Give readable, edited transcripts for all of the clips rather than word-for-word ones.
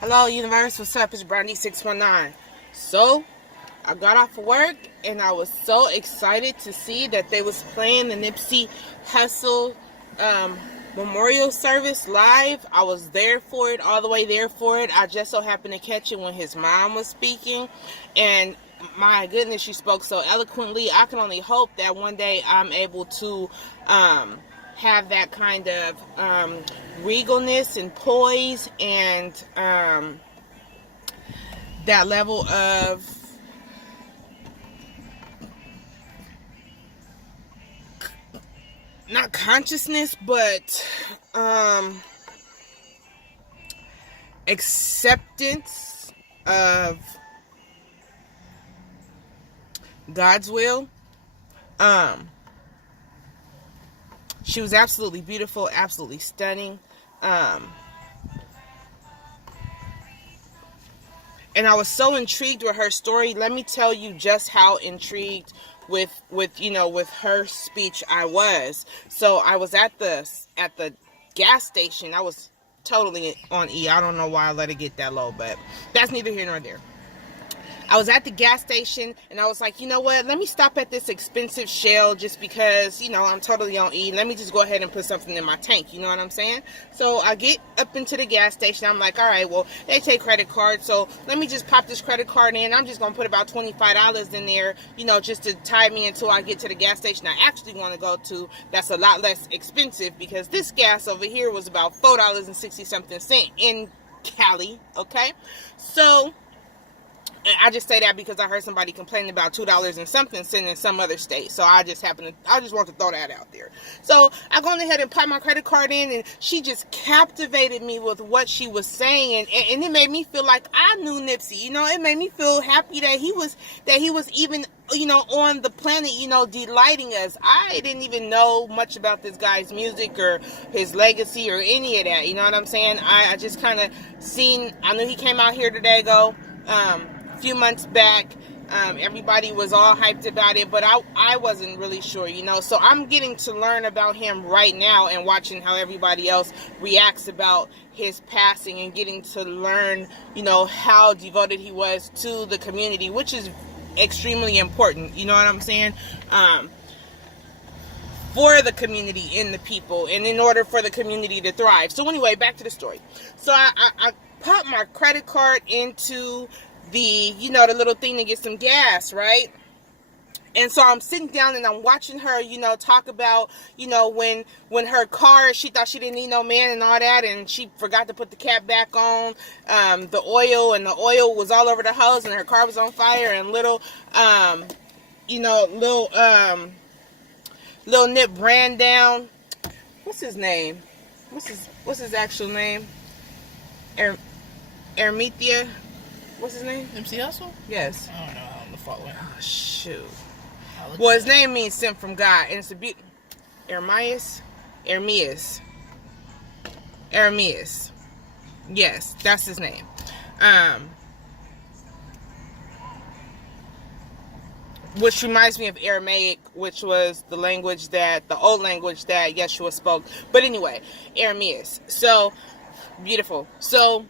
Hello, universe. What's up? It's Brandy 619. So, I got off of work and I was so excited to see that they was playing the Nipsey Hussle memorial service live. I was there for it, all the way there for it. I just so happened to catch it when his mom was speaking, and my goodness, she spoke so eloquently. I can only hope that one day I'm able to have that kind of regalness and poise and that level of not consciousness, but acceptance of God's will. She was absolutely beautiful, absolutely stunning. And I was so intrigued with her story. Let me tell you just how intrigued with her speech I was. So I was at the gas station. I was totally on E. I don't know why I let it get that low, but that's neither here nor there. I was at the gas station and I was like, you know what? Let me stop at this expensive Shell just because, I'm totally on E. Let me just go ahead and put something in my tank. You know what I'm saying? So I get up into the gas station. I'm like, all right, well, they take credit cards. So let me just pop this credit card in. I'm just going to put about $25 in there, just to tie me until I get to the gas station I actually want to go to. That's a lot less expensive because this gas over here was about $4.60 something in Cali. Okay. So I just say that because I heard somebody complaining about $2 and something cent in some other state. So I just want to throw that out there. So I go ahead and pop my credit card in, and she just captivated me with what she was saying, and it made me feel like I knew Nipsey. It made me feel happy that he was even on the planet, delighting us. I didn't even know much about this guy's music or his legacy or any of that. You know what I'm saying? I just kind of I knew he came out here today, few months back. Everybody was all hyped about it, but I wasn't really sure, so I'm getting to learn about him right now and watching how everybody else reacts about his passing and getting to learn, how devoted he was to the community, which is extremely important, you know what I'm saying? For the community and the people, and in order for the community to thrive. So anyway, back to the story. So I popped my credit card into the little thing to get some gas, right? And so I'm sitting down and I'm watching her, talk about, when her car, she thought she didn't need no man and all that, and she forgot to put the cap back on, the oil was all over the hose, and her car was on fire, and little Nip ran down. What's his name? What's his actual name? Ermithia. What's his name? NIPSEY Hussle? Yes. I don't know. I'm the following. Oh, shoot. Well, his name means sent from God. And it's a beauty. Ermias. Yes, that's his name. Which reminds me of Aramaic, which was the old language that Yeshua spoke. But anyway, Ermias. So, beautiful. So,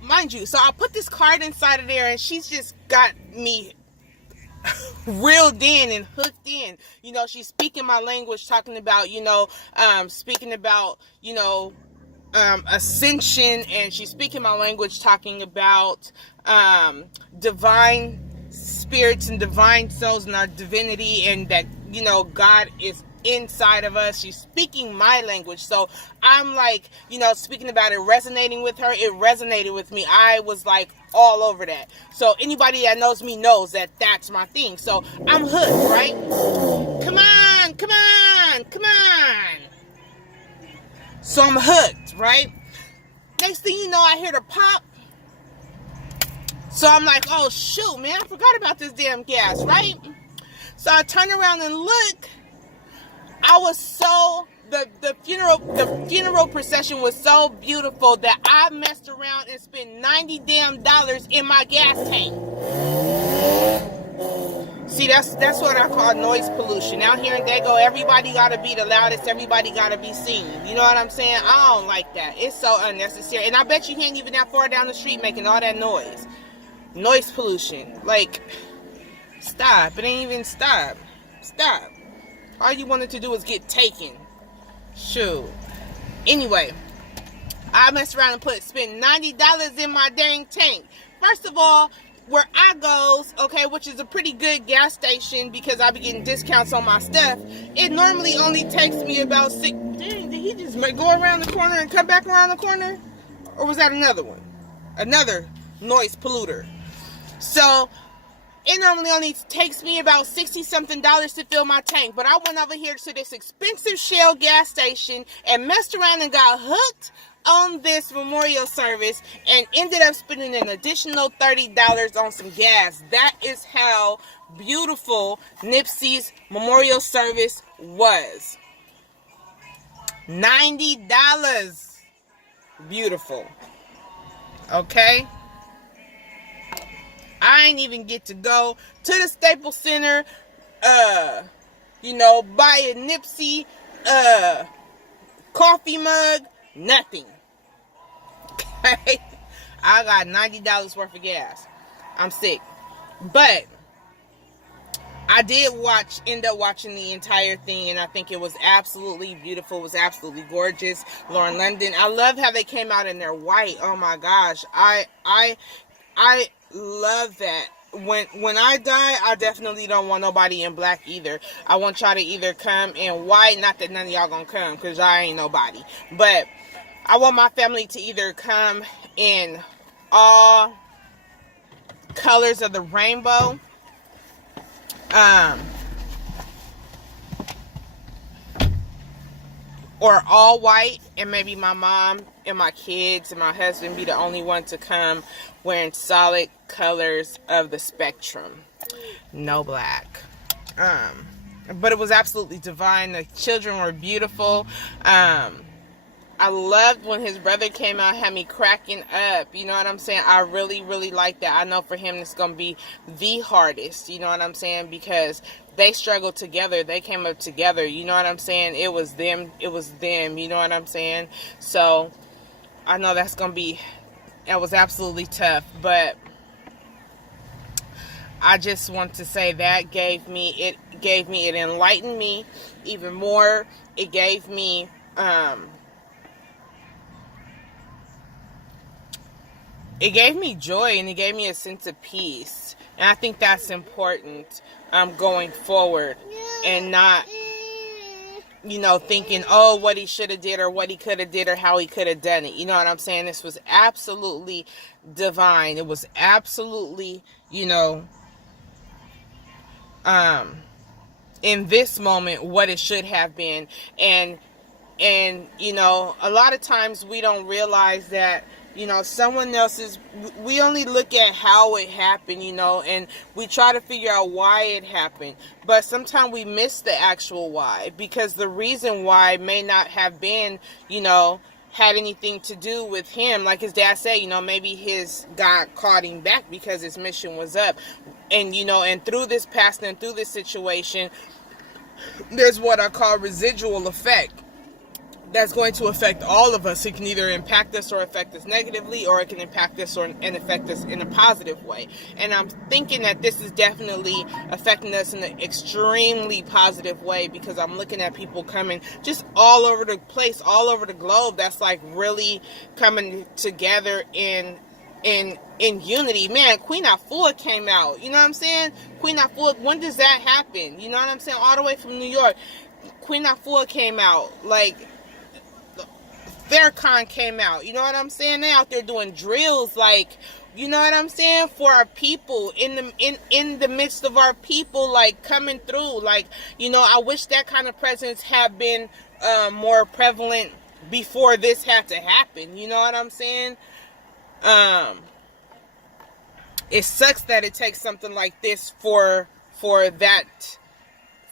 mind you, I put this card inside of there, and she's just got me reeled in and hooked in. She's speaking my language, talking about, ascension, and she's speaking my language, talking about divine spirits and divine souls and our divinity, and that, God is inside of us. She's speaking my language, so I'm like, speaking about it, resonating with her. It resonated with me. I was like all over that. So anybody that knows me knows that that's my thing. So I'm hooked, right? Come on. So I'm hooked, right? Next thing you know, I hear the pop. So I'm like, oh shoot, man, I forgot about this damn gas, right? So I turn around and look. I was so, the funeral procession was so beautiful that I messed around and spent $90 damn in my gas tank. See, that's what I call noise pollution. Out here in Dago, everybody gotta be the loudest, everybody gotta be seen. You know what I'm saying? I don't like that. It's so unnecessary. And I bet you ain't even that far down the street making all that noise. Noise pollution. Like, stop. It ain't even stop. Stop. All you wanted to do was get taken. Shoot. Anyway, I messed around and spent $90 in my dang tank. First of all, where I goes, okay, which is a pretty good gas station because I be getting discounts on my stuff, it normally only takes me about dang, did he just go around the corner and come back around the corner? Or was that another one? Another noise polluter. So, it normally only takes me about $60-something to fill my tank. But I went over here to this expensive Shell gas station and messed around and got hooked on this memorial service and ended up spending an additional $30 on some gas. That is how beautiful Nipsey's memorial service was. $90. Beautiful. Okay? I ain't even get to go to the Staples Center, buy a Nipsey, coffee mug, nothing. Okay? I got $90 worth of gas. I'm sick. But I did end up watching the entire thing, and I think it was absolutely beautiful. It was absolutely gorgeous. Lauren London, I love how they came out in their white. Oh my gosh. I love that. When I die, I definitely don't want nobody in black either. I want y'all to either come in white, not that none of y'all gonna come, because y'all ain't nobody. But I want my family to either come in all colors of the rainbow. Or all white, and maybe my mom and my kids and my husband be the only one to come wearing solid colors of the spectrum. No black. But it was absolutely divine. The children were beautiful. I loved when his brother came out, had me cracking up. You know what I'm saying? I really, really like that. I know for him it's going to be the hardest. You know what I'm saying? Because they struggled together. They came up together. You know what I'm saying? It was them. It was them. You know what I'm saying? So, I know that was absolutely tough. But I just want to say that it enlightened me even more. It gave me, it gave me joy, and it gave me a sense of peace. And I think that's important going forward, and not, thinking, oh, what he should have did or what he could have did or how he could have done it. You know what I'm saying? This was absolutely divine. It was absolutely, in this moment, what it should have been. And a lot of times we don't realize that, someone else's, we only look at how it happened, and we try to figure out why it happened. But sometimes we miss the actual why, because the reason why may not have been, had anything to do with him. Like his dad said, maybe his God called him back because his mission was up. And, and through this past and through this situation, there's what I call residual effect. That's going to affect all of us. It can either impact us or affect us negatively, or it can impact us and affect us in a positive way. And I'm thinking that this is definitely affecting us in an extremely positive way, because I'm looking at people coming just all over the place, all over the globe, that's like really coming together in unity. Man, Queen Afua came out. You know what I'm saying? Queen Afua, when does that happen? You know what I'm saying? All the way from New York. Queen Afua came out. Like, Farrakhan came out. You know what I'm saying? They out there doing drills, like, you know what I'm saying, for our people, in the midst of our people, like, coming through. Like, I wish that kind of presence had been more prevalent before this had to happen. You know what I'm saying? It sucks that it takes something like this for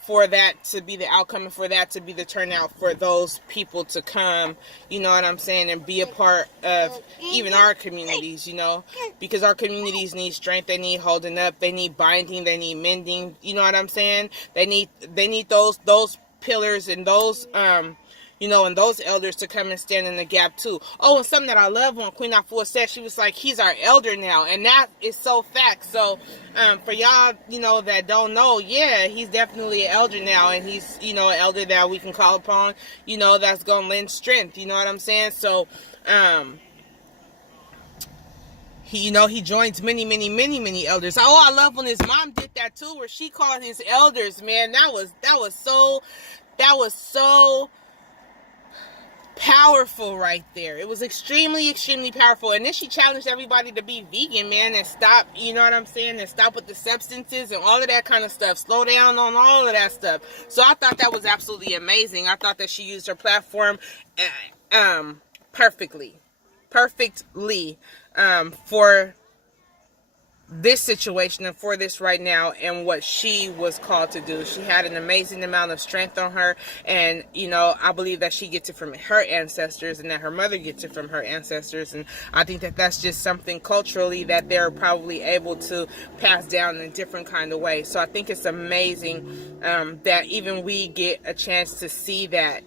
for that to be the outcome and for that to be the turnout for those people to come, you know what I'm saying, and be a part of even our communities, you know, because our communities need strength, they need holding up, they need binding, they need mending, you know what I'm saying, they need those pillars and those you know, and those elders to come and stand in the gap too. Oh, and something that I love when Queen Afua said, she was like, he's our elder now, and that is so fact. So for y'all, you know, that don't know, yeah, he's definitely an elder now, and he's, you know, an elder that we can call upon, you know, that's gonna lend strength, you know what I'm saying? So he, you know, he joins many elders. Oh, I love when his mom did that too, where she called his elders, man. That was so powerful right there. It was extremely powerful. And then she challenged everybody to be vegan, man, and stop, you know what I'm saying, and stop with the substances and all of that kind of stuff. Slow down on all of that stuff. So I thought that was absolutely amazing. I thought that she used her platform perfectly for this situation and for this right now and what she was called to do. She had an amazing amount of strength on her, and you know, I believe that she gets it from her ancestors and that her mother gets it from her ancestors, and I think that that's just something culturally that they're probably able to pass down in a different kind of way. So I think it's amazing that even we get a chance to see that,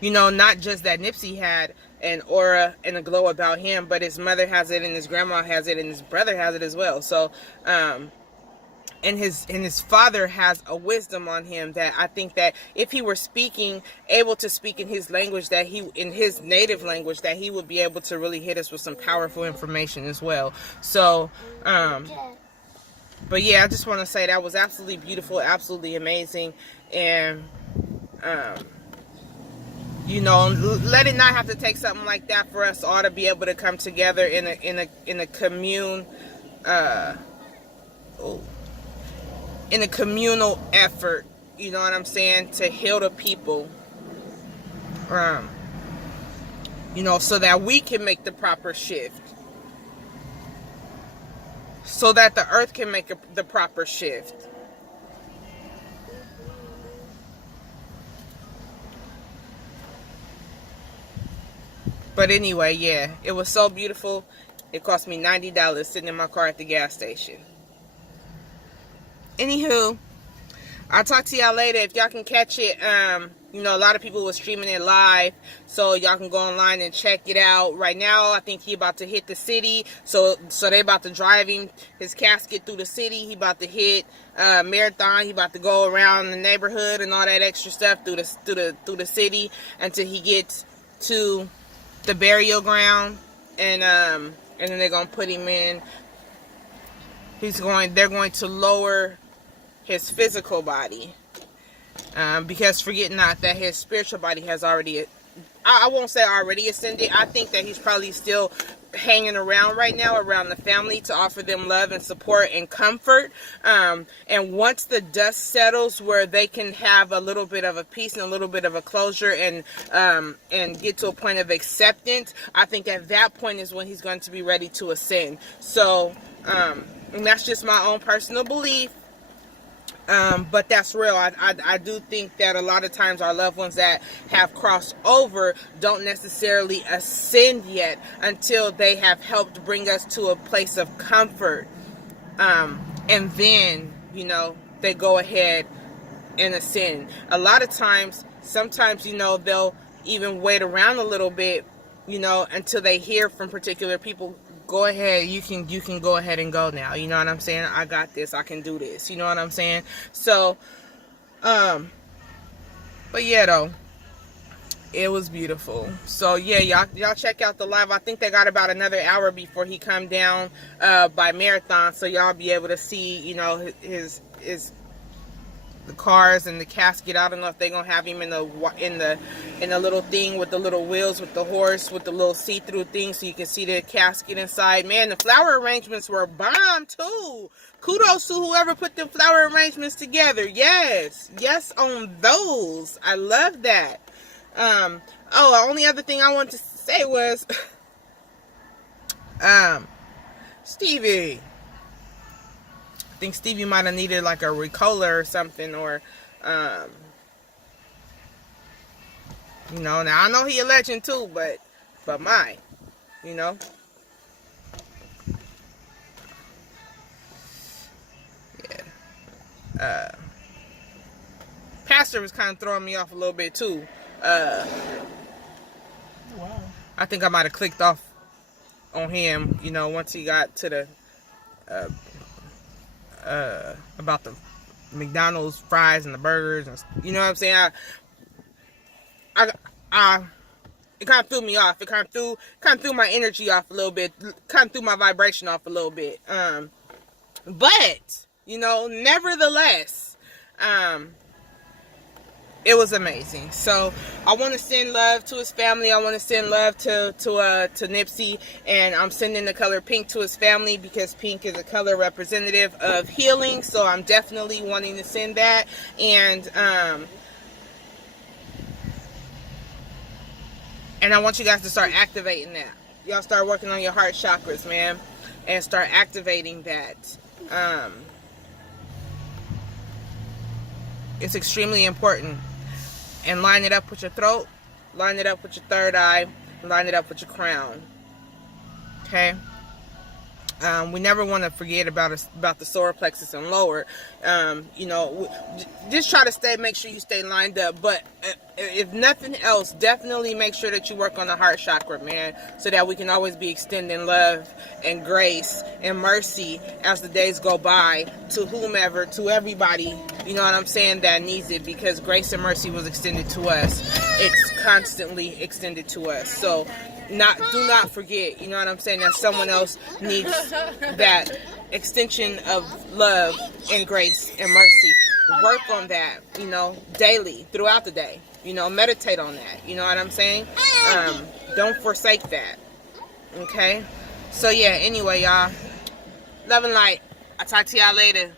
you know, not just that Nipsey had an aura and a glow about him, but his mother has it, and his grandma has it, and his brother has it as well. So and his father has a wisdom on him that I think that if he were able to speak in his language, in his native language, that he would be able to really hit us with some powerful information as well. So but yeah, I just want to say that was absolutely beautiful, absolutely amazing, and you know, let it not have to take something like that for us all to be able to come together in a communal effort, you know what I'm saying, to heal the people, you know, so that we can make the proper shift, so that the earth can make the proper shift. But anyway, yeah, it was so beautiful. It cost me $90 sitting in my car at the gas station. Anywho, I'll talk to y'all later. If y'all can catch it, you know, a lot of people were streaming it live, so y'all can go online and check it out. Right now, I think he about to hit the city, so they about to drive him, his casket through the city. He about to hit Marathon. He about to go around the neighborhood and all that extra stuff through the city until he gets to the burial ground, and then they're gonna put him in. They're going to lower his physical body, because forget not that his spiritual body has already, I won't say already ascended. I think that he's probably still hanging around right now around the family to offer them love and support and comfort, and once the dust settles where they can have a little bit of a peace and a little bit of a closure, and get to a point of acceptance, I think at that point is when he's going to be ready to ascend. So and that's just my own personal belief. But that's real. I do think that a lot of times our loved ones that have crossed over don't necessarily ascend yet until they have helped bring us to a place of comfort. And then, you know, they go ahead and ascend. A lot of times, sometimes, you know, they'll even wait around a little bit, you know, until they hear from particular people. Go ahead, you can go ahead and go now. You know what I'm saying? I got this. I can do this. You know what I'm saying? So, but yeah, though, it was beautiful. So yeah, y'all check out the live. I think they got about another hour before he come down by Marathon, so y'all be able to see, you know, his the cars and the casket. I don't know if they're gonna have him in the little thing with the little wheels with the horse with the little see-through thing, so you can see the casket inside. Man, the flower arrangements were bomb too. Kudos to whoever put the flower arrangements together. Yes on those. I love that. Oh, the only other thing I wanted to say was Stevie, think Stevie might have needed like a Ricola or something, or you know, now I know he a legend too, but my, you know. Yeah. Pastor was kind of throwing me off a little bit too. Wow. I think I might have clicked off on him, you know, once he got to the about the McDonald's fries and the burgers, and you know what I'm saying. It kind of threw me off. It kind of threw my energy off a little bit. Kind of threw my vibration off a little bit. But you know, nevertheless, it was amazing. So I want to send love to his family. I want to send love to Nipsey, and I'm sending the color pink to his family because pink is a color representative of healing. So I'm definitely wanting to send that, and I want you guys to start activating that. Y'all start working on your heart chakras, man, and start activating that. It's extremely important. And line it up with your throat, line it up with your third eye, and line it up with your crown. Okay? We never want to forget about the solar plexus and lower. You know, just try to make sure you stay lined up. But if nothing else, definitely make sure that you work on the heart chakra, man, so that we can always be extending love and grace and mercy as the days go by to whomever, to everybody, you know what I'm saying, that needs it, because grace and mercy was extended to us. It's constantly extended to us. So do not forget, you know what I'm saying, that someone else needs that extension of love and grace and mercy. Work on that, you know, daily, throughout the day. You know, meditate on that. You know what I'm saying? Don't forsake that. Okay? So, yeah, anyway, y'all. Love and light. I'll talk to y'all later.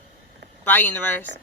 Bye, universe.